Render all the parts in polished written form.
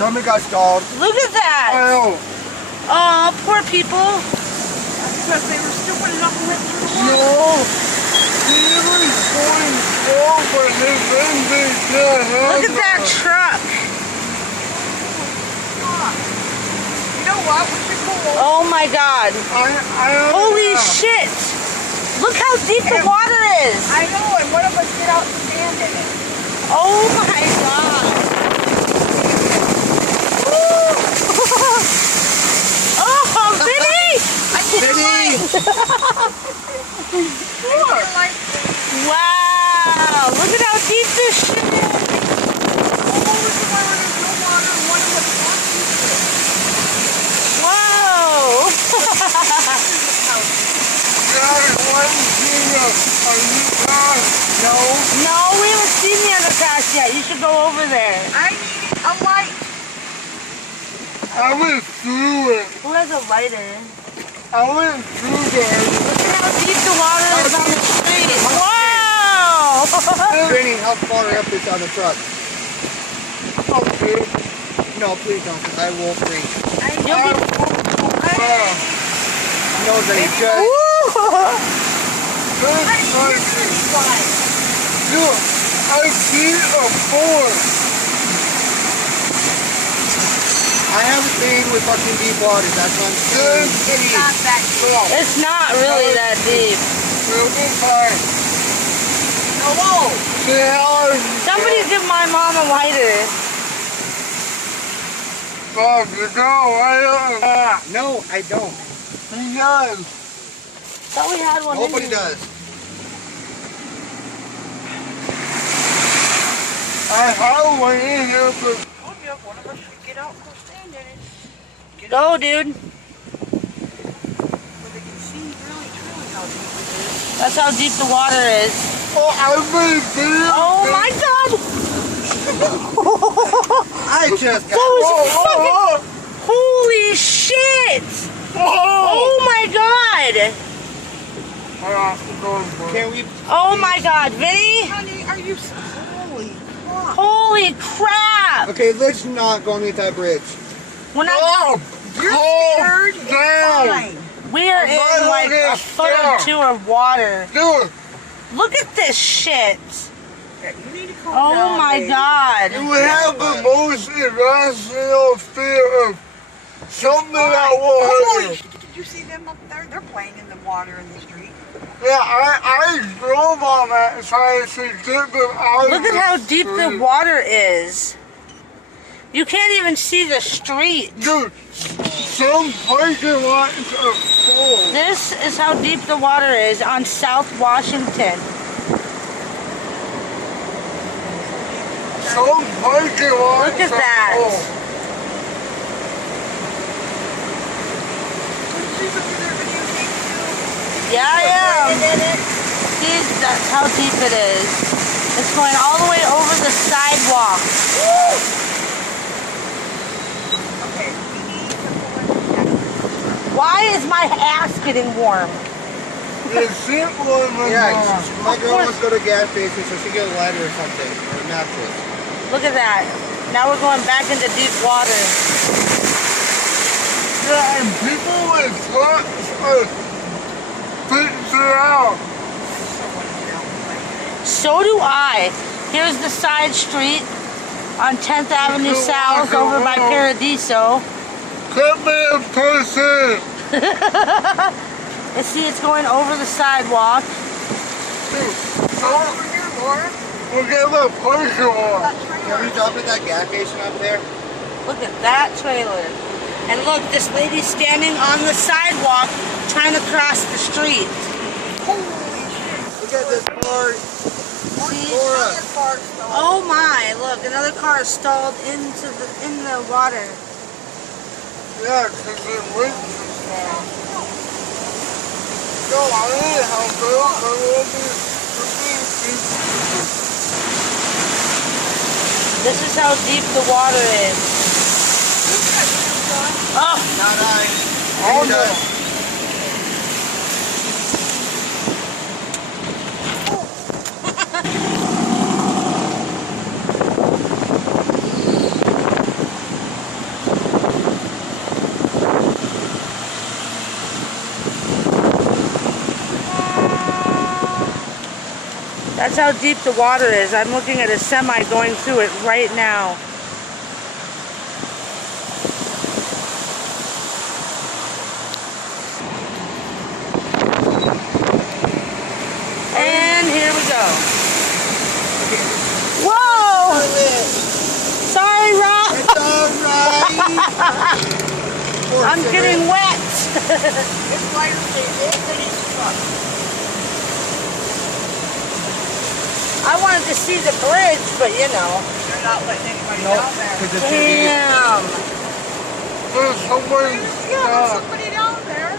Somebody got stalled. Look at that. I know. Oh, poor people. Because they were stupid enough to went through the water. No. He was going over his engine. Look at that truck. You know what? We should go over. Oh my God. Holy shit. Look how deep the water is. I know, and one of us get out and stand in it. Oh my God. Woo. Oh, Vinny. Wow. Look at how deep this shit is. Whoa. No, we haven't seen the underpass yet. You should go over there. I need a light. I went through it. Who has a lighter? I went through there. Look at how deep the water is on the street. Wow! Vinny, how far up is on the truck? Oh, dude. No, please don't, because I will freeze. You'll be... No, they just... Dude, I see a board. I haven't seen with fucking deep water. That's what I'm saying. It's not that deep. It's not really that deep. Hello. Somebody give my mom a lighter. No, I don't. He does. Thought we had one. Nobody does. I have one in here, but one of us should get out and go stand in it. Go, dude. Where they can see really, truly how deep it is. That's how deep the water is. Oh, I've been there. Oh my God! I just got... That was fucking... Holy shit! Oh my God! Can we... Oh my God, Vinny! Honey, are you so... Holy fuck. Holy crap! Okay, let's not go underneath that bridge. We're not... You're scared? It's fine. We're in like a foot or two of water. Dude, Look at this shit! You need to calm Oh down, my baby. God! you have the most irrational fear of something that will hurt Holy you. shit, did you see them up there? They're playing in the water in the street. Yeah, I drove on that trying to get them out of Look at the how deep the street. water is. You can't even see the street. Dude, some parking lots are full. This is how deep the water is on South Washington. Some parking lots Look at are that. full. Yeah, I am. See, that's how deep it is. It's going all the way over the sidewalk. Okay, we need to pull it. Why is my ass getting warm? The simple one. Yeah, my Of girl course. wants to go to a gas station, so she get a lighter or something, or a mattress. Look at that. Now we're going back into deep water. Yeah, and people with trucks are fixing it out. So do I. Here's the side street on 10th Avenue South over by Paradiso. Cut me a person. You see it's going over the sidewalk. Over here, Laura. We'll get the person one. Can we drop at that gas station up there? Look at that trailer. And look, this lady's standing on the sidewalk trying to cross the street. Holy shit. Look at this car. See? Laura. Your car's stalled. Oh my, look, another car is stalled in the water. Yeah, because it went too far. No, I need help, girl. I will be This is how deep the water is. Oh, Not I. Oh, You no. done. That's how deep the water is. I'm looking at a semi going through it right now. And here we go. Whoa! Sorry, Rob. It's alright. I'm getting wet. This lighter stays open in the truck. I wanted to see the bridge, but you know. They're not letting anybody Nope, down there. 'cause it's too deep. Damn. There's somebody down there.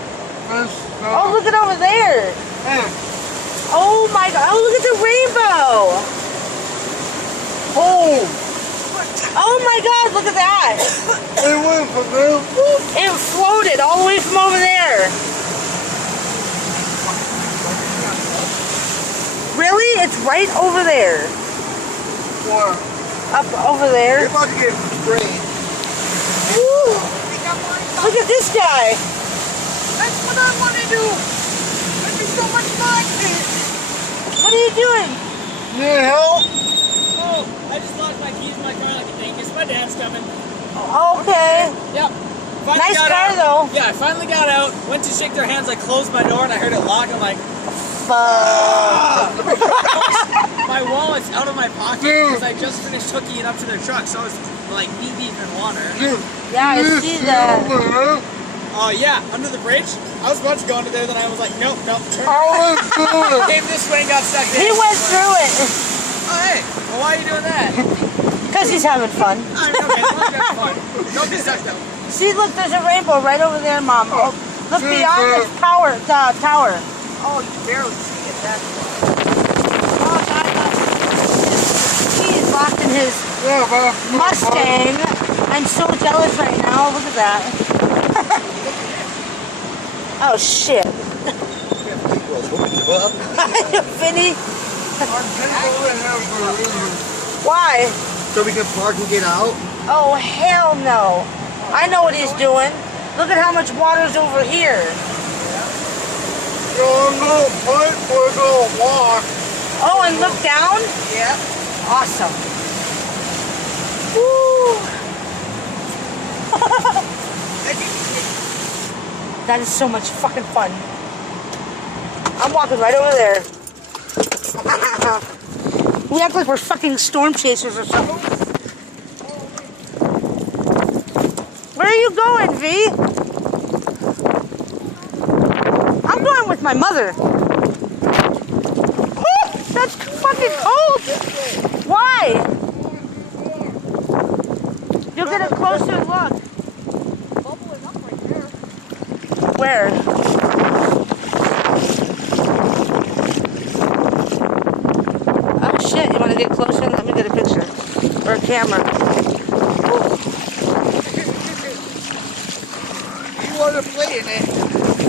Oh, look at over there. Oh my God. Oh, look at the rainbow. Oh! Oh my God, look at that. It went from there. It floated all the way from over there. Really? It's right over there. What? Up over You're there. about to get sprayed. Woo. Look at this guy. That's what I want to do. There'd be so much fun. What are you doing? Need help? Oh, I just lost my keys in my car like a dingus. My dad's coming. Okay. Yep. Nice got car out. though. Yeah, I finally got out, went to shake their hands, I closed my door and I heard it lock. I'm like, Fuck. my wallet's out of my pocket because I just finished hooking it up to their truck, so I was like knee deep in water. Yeah, I see that. Oh yeah, under the bridge. I was about to go under there, then I was like, nope, turn. Came this way and got stuck there. He went through it. Oh hey, well, why are you doing that? Because he's having fun. Okay, well, that's fine. Don't be stuck though. See, look, there's a rainbow right over there, Mom. Oh, look beyond this tower. Oh, you barely see it. That's Oh, God, he's locked in his Mustang. I'm so jealous right now. Look at that. Oh, shit. Vinny, why? So we can park and get out? Oh, hell no. I know what he's doing. Look at how much water's over here. I'm gonna fight, we're gonna walk. Oh, and look down? Yep. Awesome. Woo. That is so much fucking fun. I'm walking right over there. We act like we're fucking storm chasers or something. Where are you going, V? I'm going with my mother. Woo, that's fucking cold. Why? You'll get a closer look. Bubbling up right there. Where? Oh shit, you want to get closer? Let me get a picture. Or a camera. You want to play in it?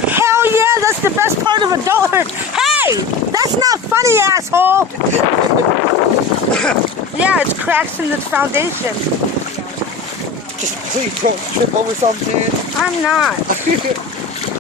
Hell yeah, that's the best part of adulthood. Hey! That's not funny, asshole! Yeah, it's cracks in the foundation. Please don't trip over something. I'm not.